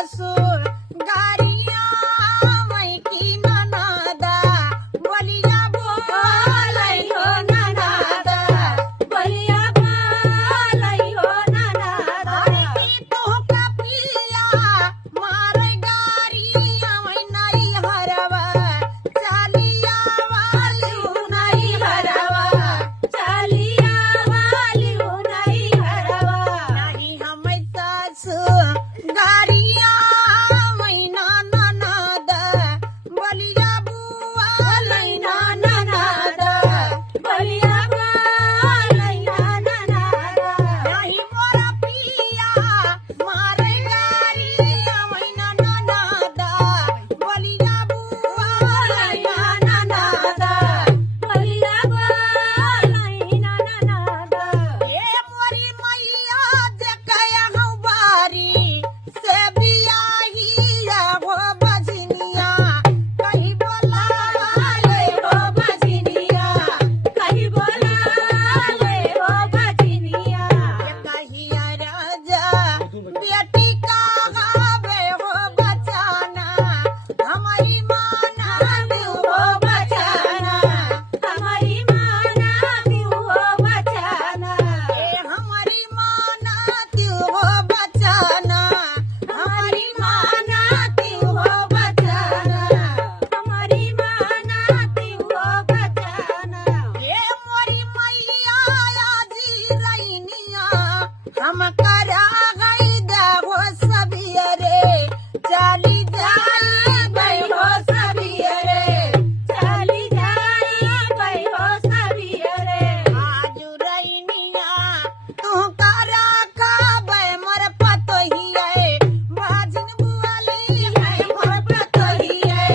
सासू गारिया मैकी ननदा बलिया बोलाई हो ननदा बलिया बोलाई हो ननदा की तो का पिया मारे गारिया मैं नहीं हरवा चालिया वाली नहीं हरवा चालिया वाली नहीं हरवा नहीं हम सासू गारिया मैना ननदा बलिया बुआ लैना ननदा बलिया बुआ लैना ननदा नहीं मोरा पिया मारे गारिया मैना ननदा बलिया बुआ लैना ननदा बलिया बुआ लैना ननदा ए मोरी मैया देखया हूँ बारी से बियाहिया हो बजनिया कहीं बोला ले हो बजनिया कहीं बोला ले हो बजनिया कहिया राजा बेटी का गावे हो बचाना हमारी माना दियो हो बचाना हमारी माना दियो हो बचाना ए हमारी माना दियो हो बचाना हमारी माना दियो हो बचाना हमारी माना दियो हो बचाना ए मोरी मैया आजी रैनिया हम करा गई हो सबियरे चली जाई बै हो सबियरे चली जाई बै हो सबियरे आजू रैनिया तू करा का बै मोर पतोहिए बाजिन बुआली है मोर पतोहिए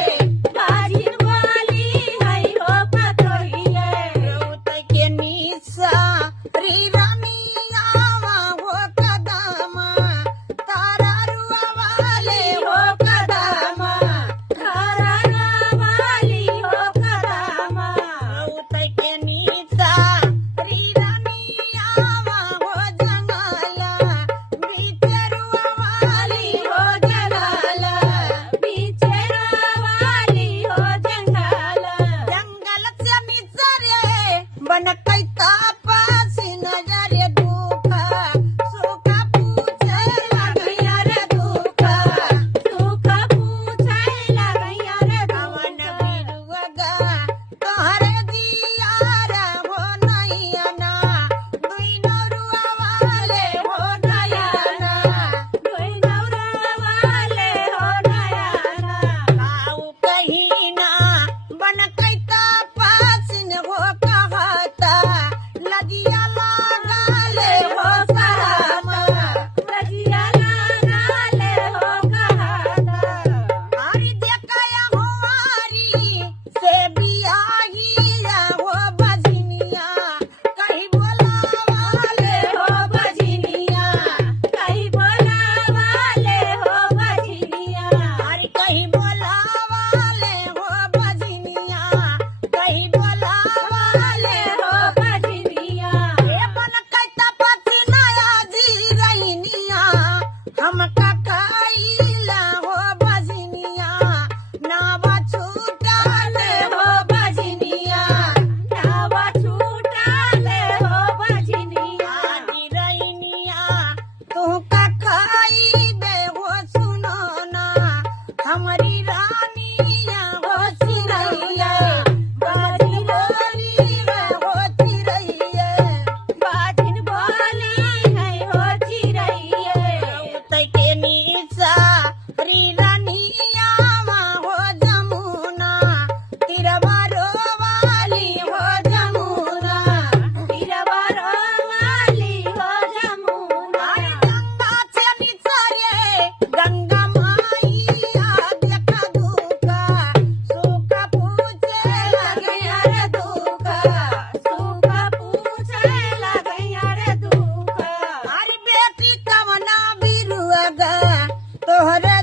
बाजिन बुआली है हो पतोहिए रोत के निसा री रानिया हो कदमा तारा रुआ वाले हो कदमा तारा रुआ वाली हो कदमा रोत के निसा री रानिया हो जंगला बिचरुआ वाली हो जंगला बिचरुआ वाली हो जंगला जंगल से निसरे बन कैता पासी नजरे दुखा सुखा पूछे लगैया रे दुखा सुखा पूछे लगैया रे कवन बिरुगा तोहरे दियारा हो नैना दुई नौरुआ वाले हो नयना दुई नौरुआ वाले हो नयना काऊ कहीं ना बन कैता पासिन हो कहता लजिया लगाले हो सहमा लजिया लगाले हो कहता हरी देखया हुआरी से बियाहिया हो बजनिया कहीं बोला वाले हो बजनिया कहीं बोला वाले हो बजनिया हरी कहीं बोला वाले हो बजनिया कहीं बोला वाले हो बजनिया ए बन कैता पछनाया जी रैनिया हम का कइला हो बजनिया ना बछूटा ले हो बजनिया ना बछूटा ले हो बजनिया जी रैनिया तू का खाइबे हो सुनो ना हमारी रानिया हो चिरैया बाजी बोली है हो चिरैया बाजिन बोली है हो चिरैया तै के निसा री रानिया हो जमुना तिरवारो वाली हो जमुना तिरवारो वाली हो जमुना गंगा से निसरे गंगा माईया देखा दुखा सुखा पूछे लगैया रे दुखा सुखा पूछे लगैया रे दुखा हरी बेटी कवना बिरुगा तोहरे